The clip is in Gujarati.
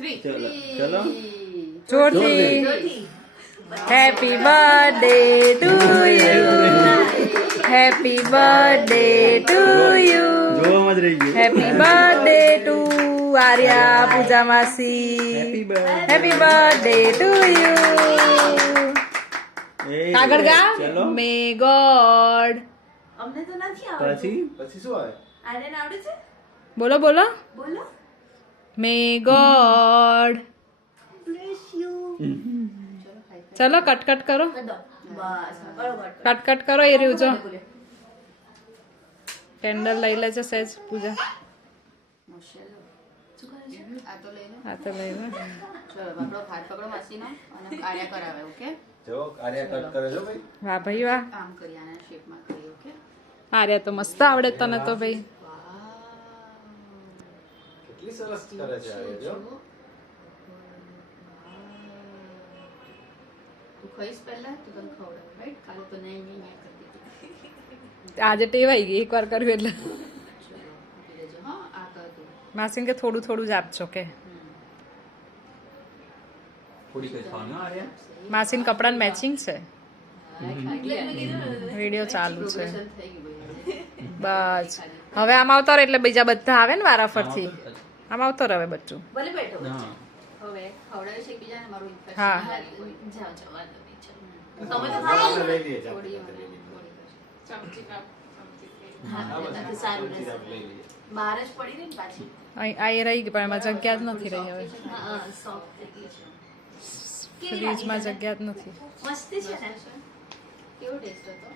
ચલો જોરથી happy birthday to you happy birthday to you જોવામાં જ રહી ગયું. હેપી બર્થડે ટુ આર્યા પૂજા માસી હેપી બર્થડે ટુ યુ આગળ ગા ચલો મે ગોડ અમને તો નથી પછી પછી શું આવે? આને આવડે છે? બોલો બોલો બોલો. મે ગોડ Bless you. ચલો કટ કરો દો. બસ બરોબર. કટ કરો એ રહ્યું જો કેન્ડલ લઈ લેજે સહેજ પૂજા આ તો લઈ લો. હા તો લઈ લે ચલો પકડો, હાથ પકડો માસીનો અને આર્યા કરાવે. ઓકે, જો કાર્ય કટ કરે જો ભાઈ. વાહ ભાઈ વાહ આમ કરી આના શેપમાં કરી. ઓકે, આર્યા તો મસ્ત આવડે તને તો ભાઈ કેટલી સરસ કરે છે આ જો. તું ખાઈશ પહેલા તું તને ખવડાવ. રાઈટ, કાલે તો નહીં કરતી હતી. આજે ટેવાઈ ગઈ એકવાર કર્યું એટલે ચલો આપી દેજો. હા, આ કર તું. માસીને કે થોડું થોડું જ આપજો કે થોડી કઈ ખાવાનું આર્યા માસીન કપડાને મેચિંગ છે વિડીયો ચાલુ છે Progression થઈ ગયું બસ ભાઈ. હવે આમ આવતો રહે એટલે બીજા બધા આવે ને વારાફરથી આમ આવતો રહે બધું ભલે બેઠો. હા હવે ખવડાવે છે એકબીજાને. મારું infection હા. ના લાગી કોઈ. જાઓ જાઓ વાંધો નહીં, ચાલો. તમે તો આપણે લઈ લઈએ થોડી ચાલો. મને થોડી હા, એટલે સારું રહેશે. લઈ લઈએ. બહાર જ પડી રહી ને પાછી. આ એ રહી ગઈ પણ એમાં જગ્યા જ નથી રહી હવે હા, soft થઈ ગઈ છે. કેવી ફ્રીજમાં લાગી તને? જગ્યા જ નથી મસ્તી છે ને? કેવો ટેસ્ટ હતો?